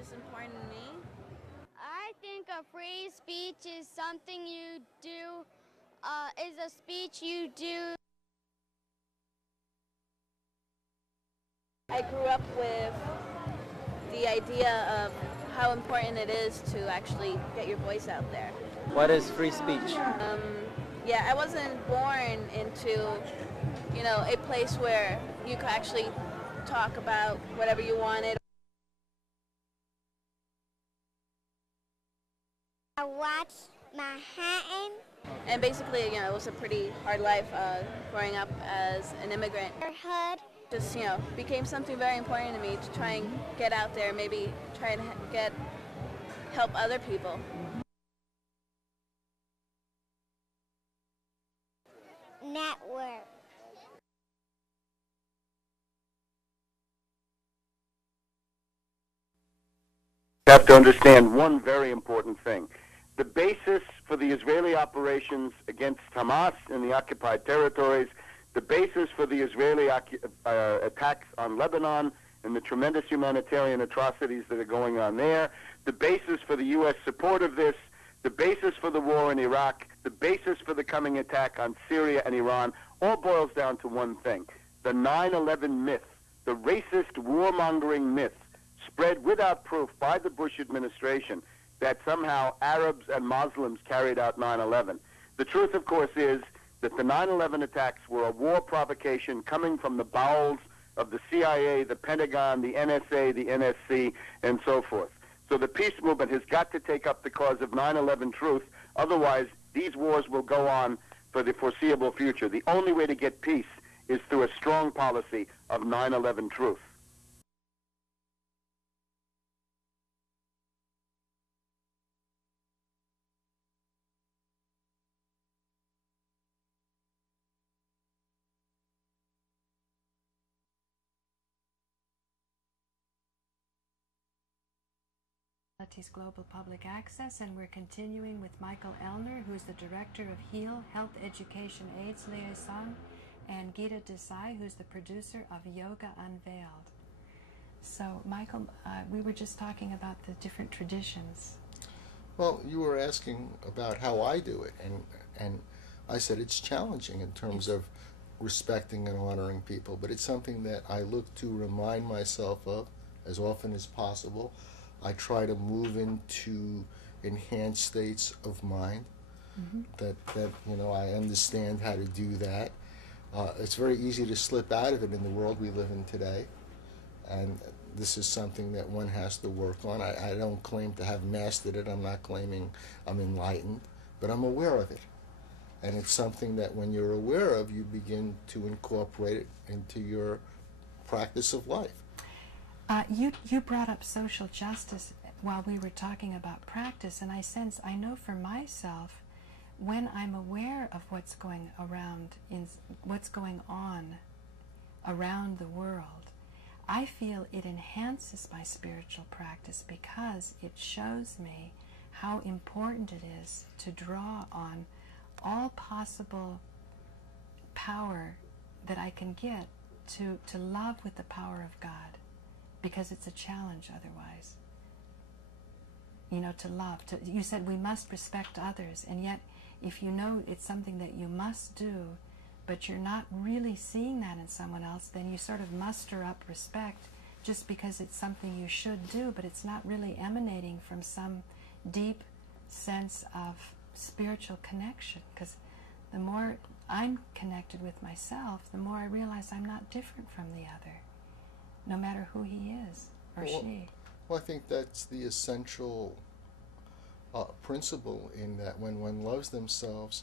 is important to me. I think a free speech is something you do, is a speech you do. I grew up with the idea of how important it is to actually get your voice out there. What is free speech? Yeah, I wasn't born into, a place where you could actually talk about whatever you wanted. I watched Manhattan. And basically, it was a pretty hard life growing up as an immigrant. Neighborhood. Just, became something very important to me to try and get out there, maybe try and help other people. Network. You have to understand one very important thing. The basis for the Israeli operations against Hamas in the occupied territories, the basis for the Israeli attacks on Lebanon and the tremendous humanitarian atrocities that are going on there, the basis for the U.S. support of this, the basis for the war in Iraq, the basis for the coming attack on Syria and Iran, all boils down to one thing. The 9/11 myth, the racist warmongering myth, spread without proof by the Bush administration that somehow Arabs and Muslims carried out 9/11. The truth, of course, is that the 9/11 attacks were a war provocation coming from the bowels of the CIA, the Pentagon, the NSA, the NSC, and so forth. So the peace movement has got to take up the cause of 9/11 truth. Otherwise, these wars will go on for the foreseeable future. The only way to get peace is through a strong policy of 9/11 truth. Global Public Access, and we're continuing with Michael Ellner, who's the director of HEAL, Health Education AIDS Liaison, and Gita Desai, who's the producer of Yoga Unveiled. So, Michael, we were just talking about the different traditions. Well, you were asking about how I do it, and I said it's challenging in terms of respecting and honoring people, but it's something that I look to remind myself of as often as possible. I try to move into enhanced states of mind, that I understand how to do that. It's very easy to slip out of it in the world we live in today, and this is something that one has to work on. I don't claim to have mastered it. I'm not claiming I'm enlightened, but I'm aware of it. And it's something that when you're aware of, you begin to incorporate it into your practice of life. You brought up social justice while we were talking about practice, and I know for myself, when I'm aware of what's going on around the world, I feel it enhances my spiritual practice because it shows me how important it is to draw on all possible power that I can get to love with the power of God. Because it's a challenge otherwise. To love. You said we must respect others, and yet if you know it's something that you must do, but you're not really seeing that in someone else, then you sort of muster up respect just because it's something you should do, but it's not really emanating from some deep sense of spiritual connection. Because the more I'm connected with myself, the more I realize I'm not different from the other, no matter who he is or she. Well, I think that's the essential principle, in that when one loves themselves,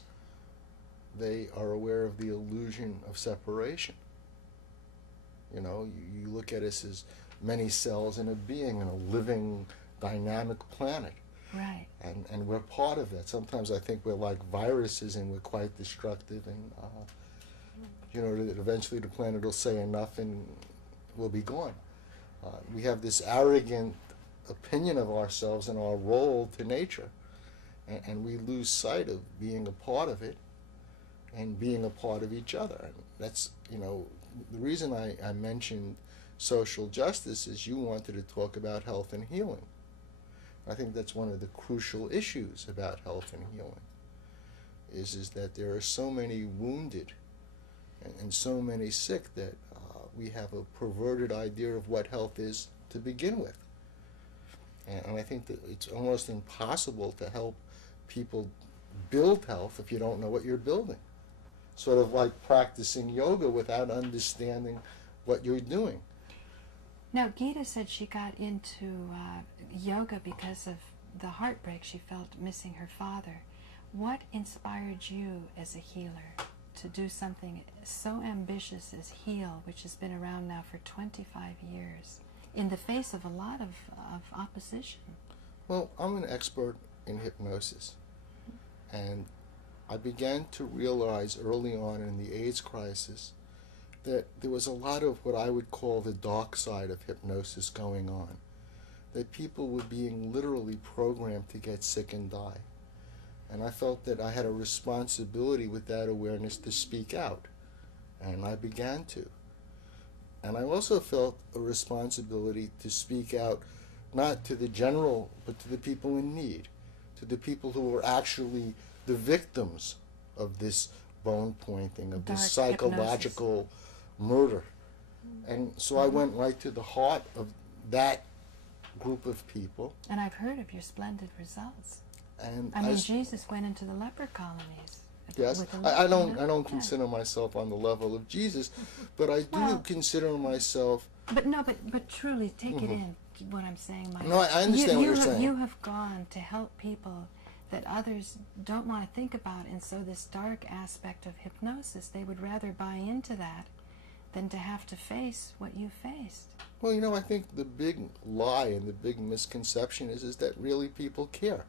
they are aware of the illusion of separation. You look at us as many cells in a being, in a living, dynamic planet. Right. And we're part of that. Sometimes I think we're like viruses and we're quite destructive, and that eventually the planet will say enough and will be gone. We have this arrogant opinion of ourselves and our role to nature, and we lose sight of being a part of it and being a part of each other. And that's, the reason I mentioned social justice is you wanted to talk about health and healing. I think that's one of the crucial issues about health and healing, is that there are so many wounded and so many sick that we have a perverted idea of what health is to begin with. And I think that it's almost impossible to help people build health if you don't know what you're building. Sort of like practicing yoga without understanding what you're doing. Now, Gita said she got into yoga because of the heartbreak she felt missing her father. What inspired you as a healer to do something so ambitious as HEAL, which has been around now for 25 years, in the face of a lot of opposition? Well, I'm an expert in hypnosis, and I began to realize early on in the AIDS crisis that there was a lot of what I would call the dark side of hypnosis going on, that people were being literally programmed to get sick and die. And I felt that I had a responsibility with that awareness to speak out, and I began to. And I also felt a responsibility to speak out not to the general, but to the people in need, to the people who were actually the victims of this bone pointing, of this psychological murder. And so I went right to the heart of that group of people. And I've heard of your splendid results. And I mean, Jesus went into the leper colonies. Yes, I don't consider myself on the level of Jesus, but I do consider myself. But truly, take it in. What I'm saying, Mike. No, I understand what you're saying. You have gone to help people that others don't want to think about, and so this dark aspect of hypnosis, they would rather buy into that than to have to face what you faced. Well, you know, I think the big lie and the big misconception is that really people care.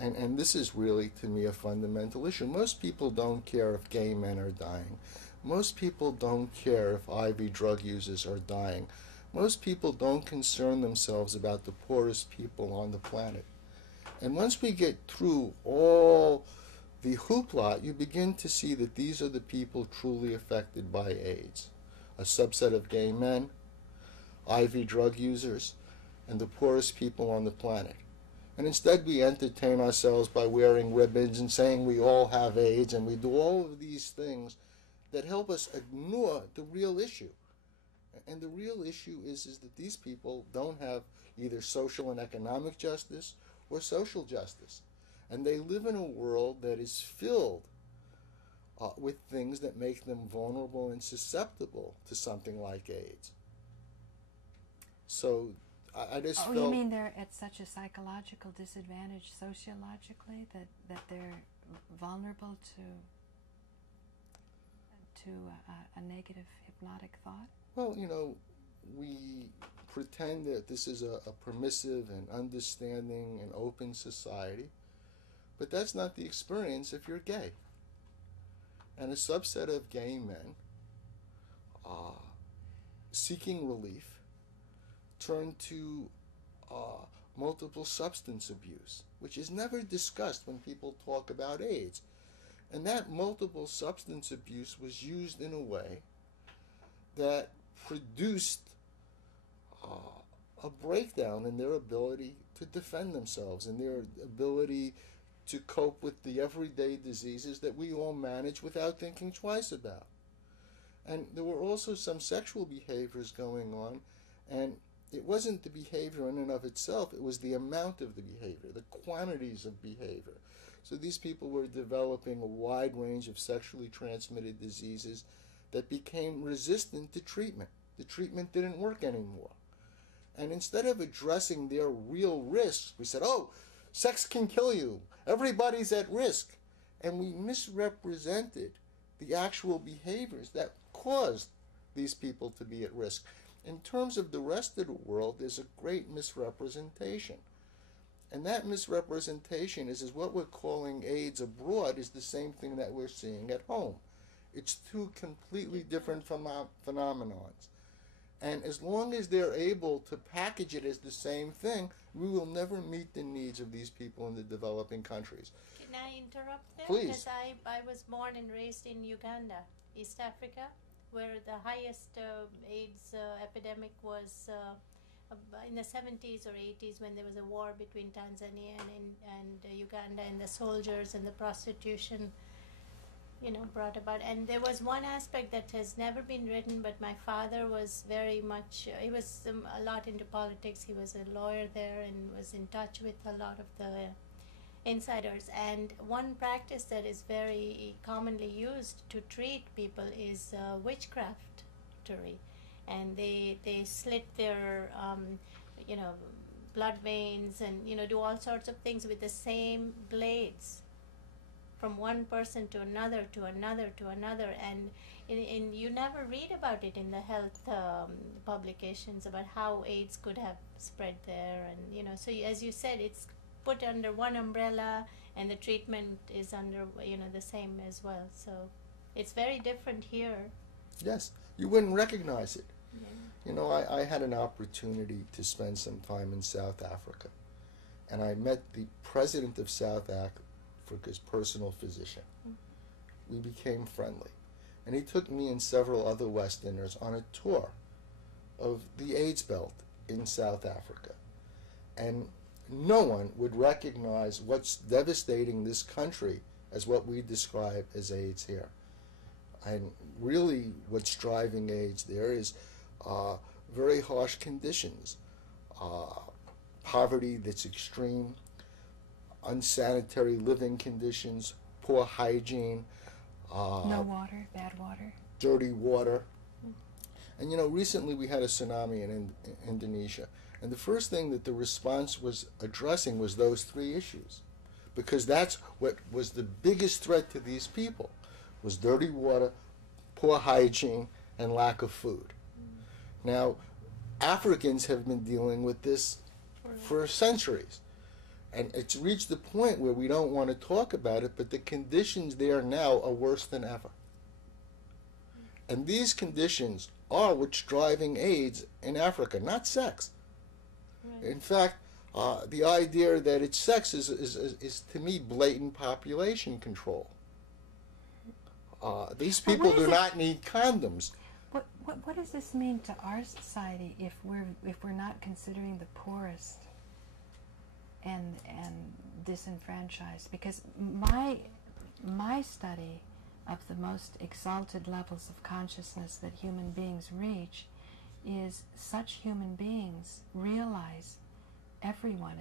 And this is really, to me, a fundamental issue. Most people don't care if gay men are dying. Most people don't care if IV drug users are dying. Most people don't concern themselves about the poorest people on the planet. And once we get through all the hoopla, you begin to see that these are the people truly affected by AIDS. A subset of gay men, IV drug users, and the poorest people on the planet. And instead we entertain ourselves by wearing ribbons and saying we all have AIDS, and we do all of these things that help us ignore the real issue. And the real issue is that these people don't have either social and economic justice or social justice. And they live in a world that is filled with things that make them vulnerable and susceptible to something like AIDS. So I just felt... You mean they're at such a psychological disadvantage sociologically that they're vulnerable to a negative hypnotic thought? Well, you know, we pretend that this is a permissive and understanding and open society, but that's not the experience if you're gay. And a subset of gay men seeking relief turn to multiple substance abuse, which is never discussed when people talk about AIDS. And that multiple substance abuse was used in a way that produced a breakdown in their ability to defend themselves and their ability to cope with the everyday diseases that we all manage without thinking twice about. And there were also some sexual behaviors going on, and it wasn't the behavior in and of itself, it was the amount of the behavior, the quantities of behavior. So these people were developing a wide range of sexually transmitted diseases that became resistant to treatment. The treatment didn't work anymore. And instead of addressing their real risks, we said, oh, sex can kill you. Everybody's at risk. And we misrepresented the actual behaviors that caused these people to be at risk. In terms of the rest of the world, there's a great misrepresentation. And that misrepresentation is what we're calling AIDS abroad is the same thing that we're seeing at home. It's two completely different phenomenons. And as long as they're able to package it as the same thing, we will never meet the needs of these people in the developing countries. Can I interrupt there? Please. Because I was born and raised in Uganda, East Africa. where the highest AIDS epidemic was in the 70s or 80s, when there was a war between Tanzania and Uganda, and the soldiers and the prostitution, brought about. And there was one aspect that has never been written, but my father was very much, he was a lot into politics. He was a lawyer there and was in touch with a lot of the insiders. And one practice that is very commonly used to treat people is witchcraftery. And they slit their, blood veins and, do all sorts of things with the same blades, from one person to another, to another, to another. And you never read about it in the health publications about how AIDS could have spread there. And, so as you said, it's put under one umbrella, and the treatment is under, the same as well. So it's very different here. Yes, you wouldn't recognize it. Yeah. I had an opportunity to spend some time in South Africa, and I met the president of South Africa's personal physician. We became friendly, and he took me and several other Westerners on a tour of the AIDS belt in South Africa. And no one would recognize what's devastating this country as what we describe as AIDS here. And really what's driving AIDS there is very harsh conditions, poverty that's extreme, unsanitary living conditions, poor hygiene, no water, bad water, dirty water. And recently we had a tsunami in Indonesia, and the first thing that the response was addressing was those three issues, because that's what was the biggest threat to these people, was dirty water, poor hygiene, and lack of food. Now, Africans have been dealing with this for centuries, and it's reached the point where we don't want to talk about it, but the conditions there now are worse than ever. And these conditions are what's driving AIDS in Africa, not sex. Right. In fact, the idea that it's sex is to me blatant population control. These people do not need condoms. What does this mean to our society if we're not considering the poorest and disenfranchised? Because my study of the most exalted levels of consciousness that human beings reach is such human beings realize everyone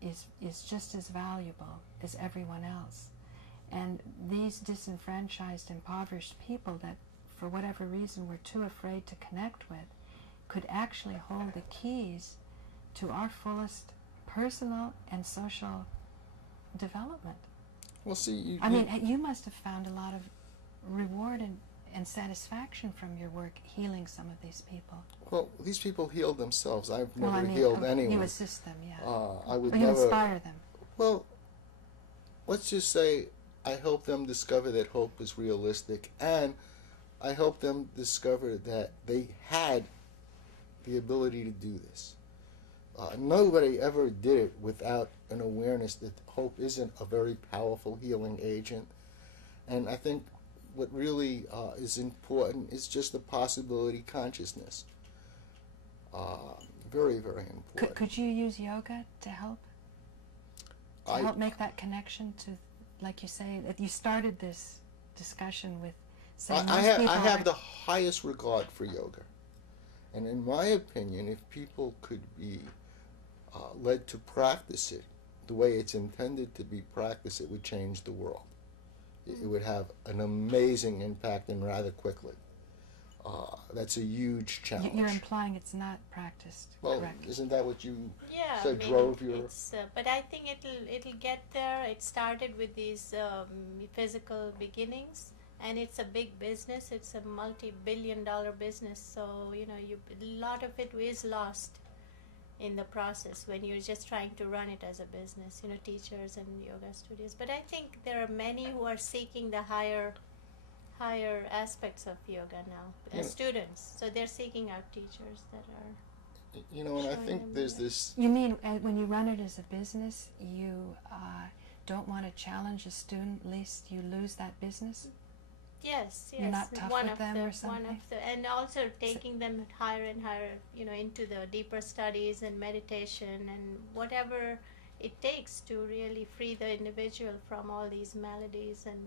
is just as valuable as everyone else. And these disenfranchised, impoverished people that, for whatever reason, we're too afraid to connect with, could actually hold the keys to our fullest personal and social development. Well, see, you must have found a lot of reward and satisfaction from your work healing some of these people. Well, these people heal themselves. I've never healed anyone. You assist them, yeah. I would you never inspire them. Well, let's just say I help them discover that hope is realistic, and I help them discover that they had the ability to do this. Nobody ever did it without an awareness that hope isn't a very powerful healing agent. And I think what really is important is just the possibility consciousness. Very, very important. Could you use yoga to help? To help make that connection to, like you say, that you started this discussion with saying I have the highest regard for yoga. And in my opinion, if people could be led to practice it the way it's intended to be practiced, it would change the world. It would have an amazing impact, and rather quickly. That's a huge challenge. You're implying it's not practiced. Well, correct? Isn't that what you Yeah, said drove your... but I think it'll get there. It started with these physical beginnings, and it's a big business. It's a multi-billion-dollar business. So a lot of it is lost in the process when you're just trying to run it as a business. Teachers and yoga studios. But I think there are many who are seeking the higher aspects of yoga now, students. So they're seeking out teachers that are... and I think there's this... You mean when you run it as a business, you don't want to challenge a student lest you lose that business? Yes, yes. You're not tough one with of them the or something? and also taking them higher and higher, into the deeper studies and meditation and whatever it takes to really free the individual from all these maladies and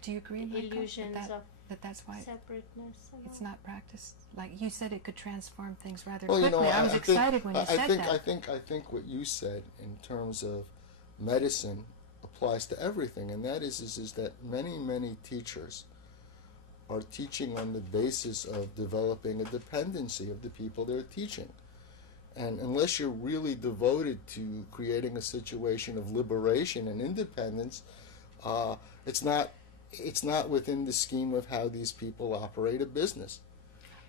Do you agree, Michael, illusions of that's why separateness. it's not practiced? Like you said, it could transform things rather Well, quickly. I was think- excited when you said that. I think what you said in terms of medicine applies to everything, and that is that many teachers are teaching on the basis of developing a dependency of the people they're teaching. And unless you're really devoted to creating a situation of liberation and independence, it's not within the scheme of how these people operate a business.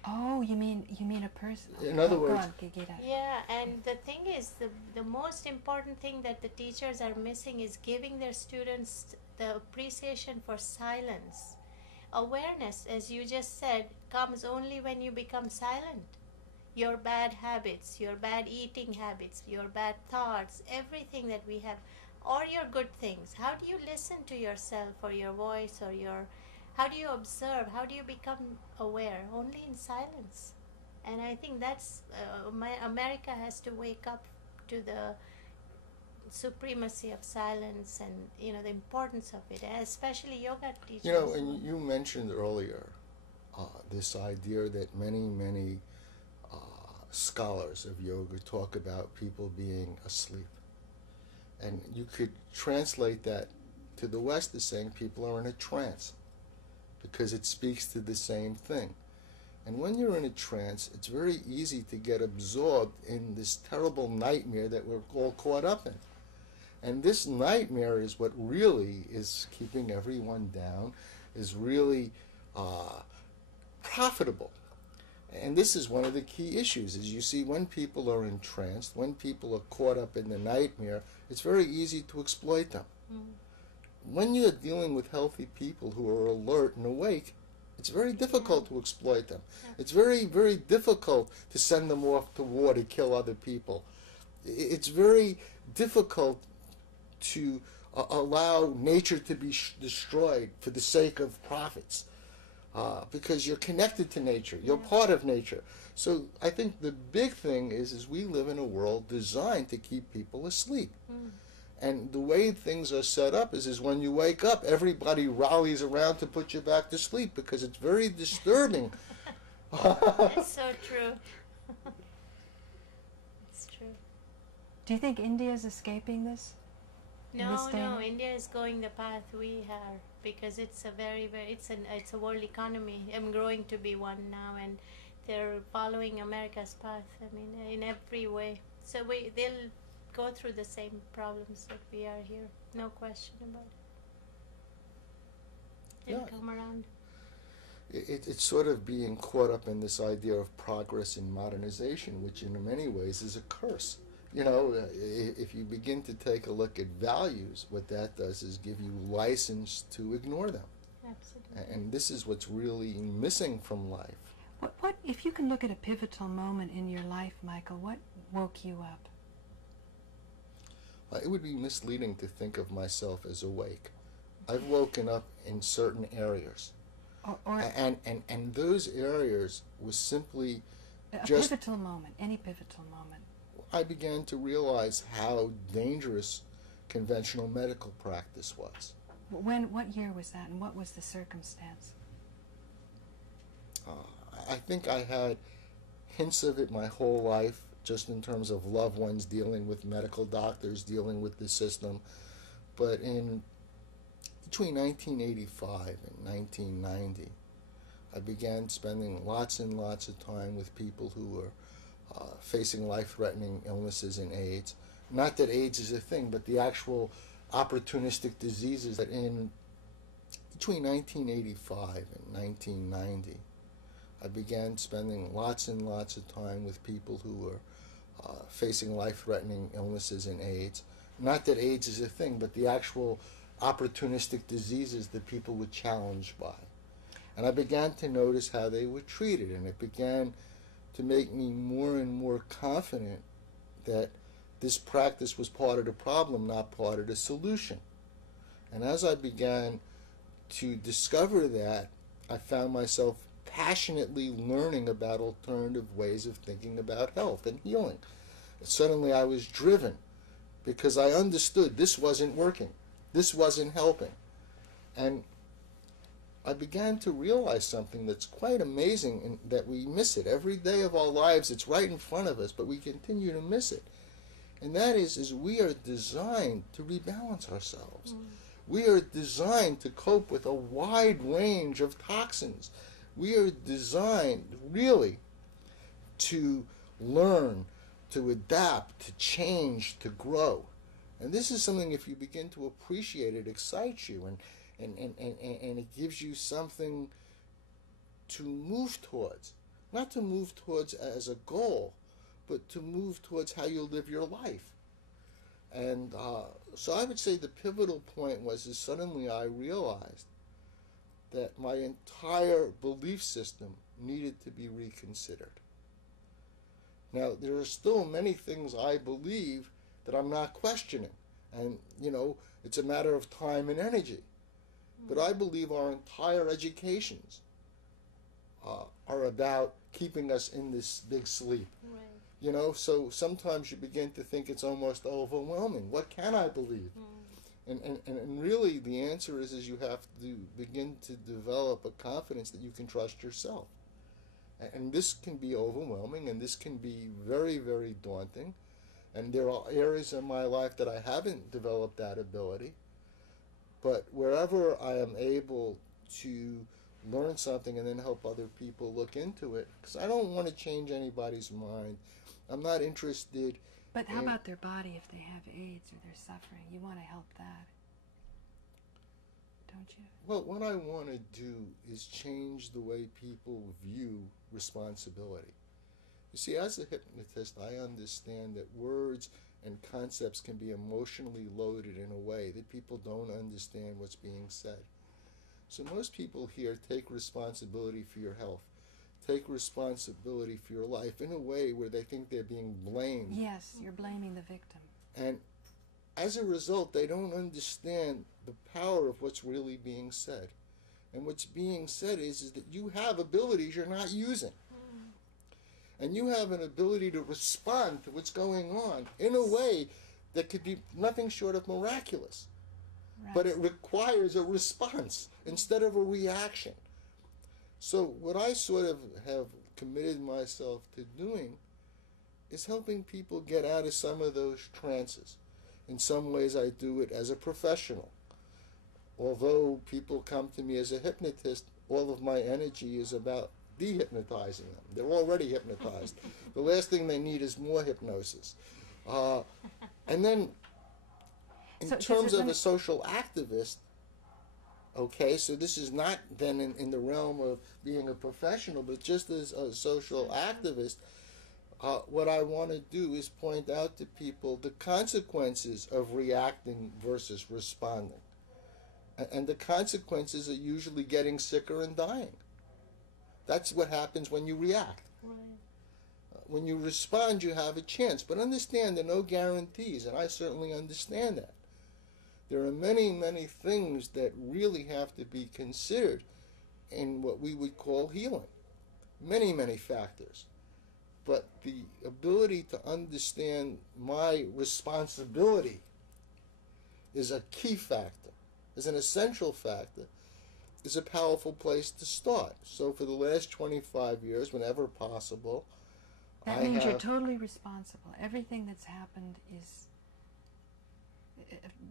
Oh, you mean a person? In other Go words- on, Gita. Yeah, and the thing is, the most important thing that the teachers are missing is giving their students the appreciation for silence. Awareness, as you just said, comes only when you become silent. Your bad habits, your bad eating habits, your bad thoughts, everything that we have, or your good things. How do you listen to yourself or your voice or how do you observe? How do you become aware? Only in silence. And I think that's, America has to wake up to the supremacy of silence and, the importance of it, especially yoga teachers. And you mentioned earlier this idea that many scholars of yoga talk about people being asleep. And you could translate that to the West as saying people are in a trance, because it speaks to the same thing. And when you're in a trance, it's very easy to get absorbed in this terrible nightmare that we're all caught up in. And this nightmare is what really is keeping everyone down, is really profitable. And this is one of the key issues, is you see when people are entranced, when people are caught up in the nightmare, it's very easy to exploit them. When you're dealing with healthy people who are alert and awake, it's very difficult to exploit them. It's very, very difficult to send them off to war to kill other people. It's very difficult to allow nature to be destroyed for the sake of profits, because you're connected to nature. You're part of nature. So I think the big thing is we live in a world designed to keep people asleep. And the way things are set up is when you wake up, everybody rallies around to put you back to sleep, because it's very disturbing. It's so true. It's true. Do you think India is escaping this? No, India is going the path we are, because it's a it's a world economy, growing to be one now, and they're following America's path. I mean, in every way. So they'll go through the same problems that we are here. No question about it. They'll come around. It's sort of being caught up in this idea of progress and modernization, which in many ways is a curse. If you begin to take a look at values, what that does is give you license to ignore them. Absolutely. And this is what's really missing from life. What if you can look at a pivotal moment in your life, Michael, what woke you up? It would be misleading to think of myself as awake. I've woken up in certain areas. And those areas was simply a just... pivotal moment, any pivotal moment. I began to realize how dangerous conventional medical practice was. What year was that, and what was the circumstance? I think I had hints of it my whole life, just in terms of loved ones dealing with medical doctors, dealing with the system. But between 1985 and 1990, I began spending lots and lots of time with people who were facing life-threatening illnesses and AIDS. Not that AIDS is a thing, but the actual opportunistic diseases that between 1985 and 1990, I began spending lots and lots of time with people who were facing life-threatening illnesses and AIDS. Not that AIDS is a thing, but the actual opportunistic diseases that people were challenged by. And I began to notice how they were treated, and it began to make me more and more confident that this practice was part of the problem, not part of the solution. And as I began to discover that, I found myself passionately learning about alternative ways of thinking about health and healing. Suddenly I was driven because I understood this wasn't working. This wasn't helping. And I began to realize something that's quite amazing, and that we miss it. Every day of our lives, it's right in front of us, but we continue to miss it. And that is we are designed to rebalance ourselves. We are designed to cope with a wide range of toxins. We are designed, really, to learn, to adapt, to change, to grow. And this is something, if you begin to appreciate it, excites you, and it gives you something to move towards. Not to move towards as a goal, but to move towards how you live your life. And so I would say the pivotal point was suddenly I realized that my entire belief system needed to be reconsidered. Now, there are still many things I believe that I'm not questioning. And, it's a matter of time and energy. But I believe our entire educations are about keeping us in this big sleep. Right. So sometimes you begin to think it's almost overwhelming. What can I believe? And really the answer is you have to begin to develop a confidence that you can trust yourself. And this can be overwhelming, and this can be very, very daunting. And there are areas in my life that I haven't developed that ability. But wherever I am able to learn something and then help other people look into it, because I don't want to change anybody's mind. I'm not interested. But how about their body if they have AIDS or they're suffering? You want to help that, don't you? Well, what I want to do is change the way people view responsibility. You see, as a hypnotist, I understand that words and concepts can be emotionally loaded in a way that people don't understand what's being said. So most people here take responsibility for your health, take responsibility for your life in a way where they think they're being blamed. Yes, you're blaming the victim. And as a result, they don't understand the power of what's really being said. And what's being said is that you have abilities you're not using. And you have an ability to respond to what's going on in a way that could be nothing short of miraculous. Right. But it requires a response instead of a reaction. So what I sort of have committed myself to doing is helping people get out of some of those trances. In some ways I do it as a professional. Although people come to me as a hypnotist, all of my energy is about dehypnotizing them. They're already hypnotized. The last thing they need is more hypnosis. And then, in terms of a social activist, okay, so this is not then in the realm of being a professional, but just as a social activist, what I want to do is point out to people the consequences of reacting versus responding. And the consequences are usually getting sicker and dying. That's what happens when you react. Right. When you respond, you have a chance. But understand there are no guarantees, and I certainly understand that. There are many, many things that really have to be considered in what we would call healing. Many, many factors. But the ability to understand my responsibility is a key factor, is an essential factor, is a powerful place to start. So for the last 25 years, whenever possible, that means you're totally responsible. Everything that's happened is...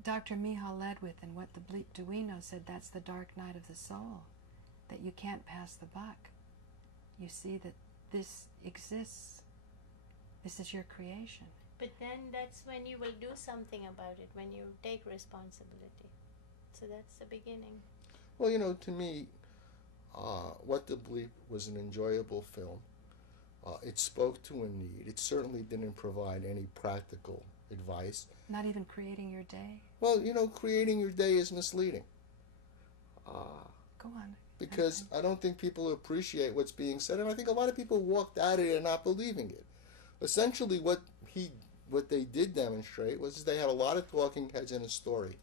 Dr. Mihail Ledwith and what the Bleep Do We Know said, that's the dark night of the soul, that you can't pass the buck. You see that this exists. This is your creation. But then that's when you will do something about it, when you take responsibility. So that's the beginning. Well, to me, What the Bleep was an enjoyable film. It spoke to a need. It certainly didn't provide any practical advice. Not even creating your day? Well, creating your day is misleading. Go on. Because I don't think people appreciate what's being said, and I think a lot of people walked out of it not believing it. Essentially, what they did demonstrate was they had a lot of talking heads in a story.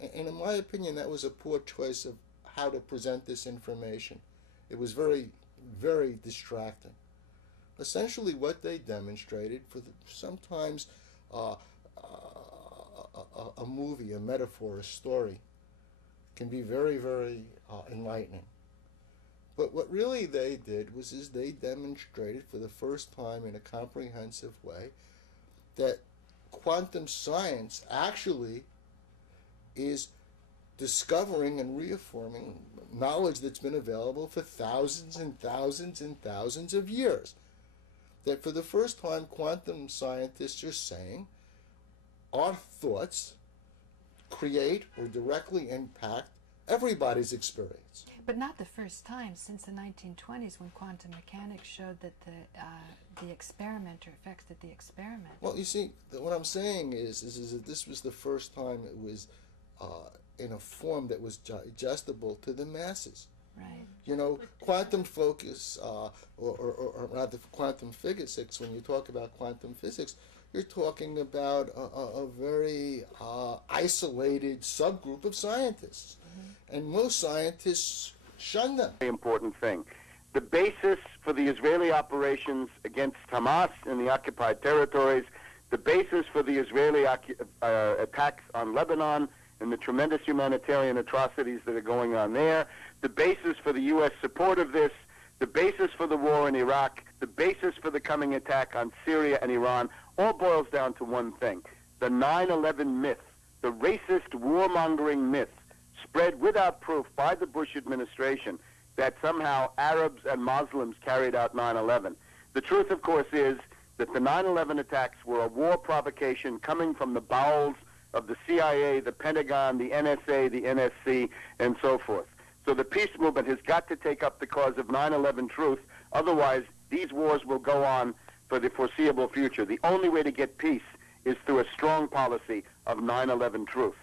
And in my opinion, that was a poor choice of how to present this information. It was very, very distracting. Essentially what they demonstrated, sometimes a movie, a metaphor, a story can be very, very enlightening. But what really they did was they demonstrated for the first time in a comprehensive way that quantum science actually is discovering and reaffirming knowledge that's been available for thousands and thousands and thousands of years. That for the first time, quantum scientists are saying our thoughts create or directly impact everybody's experience. But not the first time, since the 1920s when quantum mechanics showed that the experimenter affected the experiment. Well, you see, what I'm saying is that this was the first time it was in a form that was digestible to the masses. Right. You know, quantum focus, or rather quantum physics, when you talk about quantum physics, you're talking about a very isolated subgroup of scientists. Mm-hmm. And most scientists shun them. Very important thing. The basis for the Israeli operations against Hamas in the occupied territories, the basis for the Israeli attacks on Lebanon and the tremendous humanitarian atrocities that are going on there, the basis for the U.S. support of this, the basis for the war in Iraq, the basis for the coming attack on Syria and Iran, all boils down to one thing. The 9/11 myth, the racist warmongering myth, spread without proof by the Bush administration that somehow Arabs and Muslims carried out 9/11. The truth, of course, is that the 9/11 attacks were a war provocation coming from the bowels of the CIA, the Pentagon, the NSA, the NSC, and so forth. So the peace movement has got to take up the cause of 9/11 truth. Otherwise, these wars will go on for the foreseeable future. The only way to get peace is through a strong policy of 9/11 truth.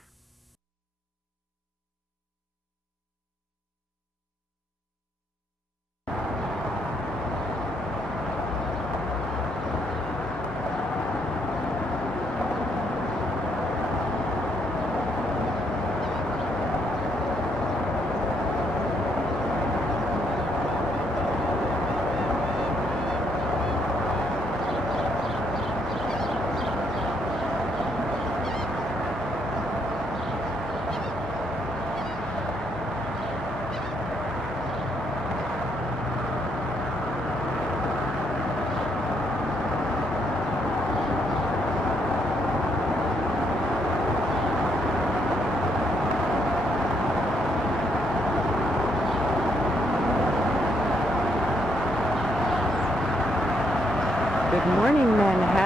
Good morning, Manhattan.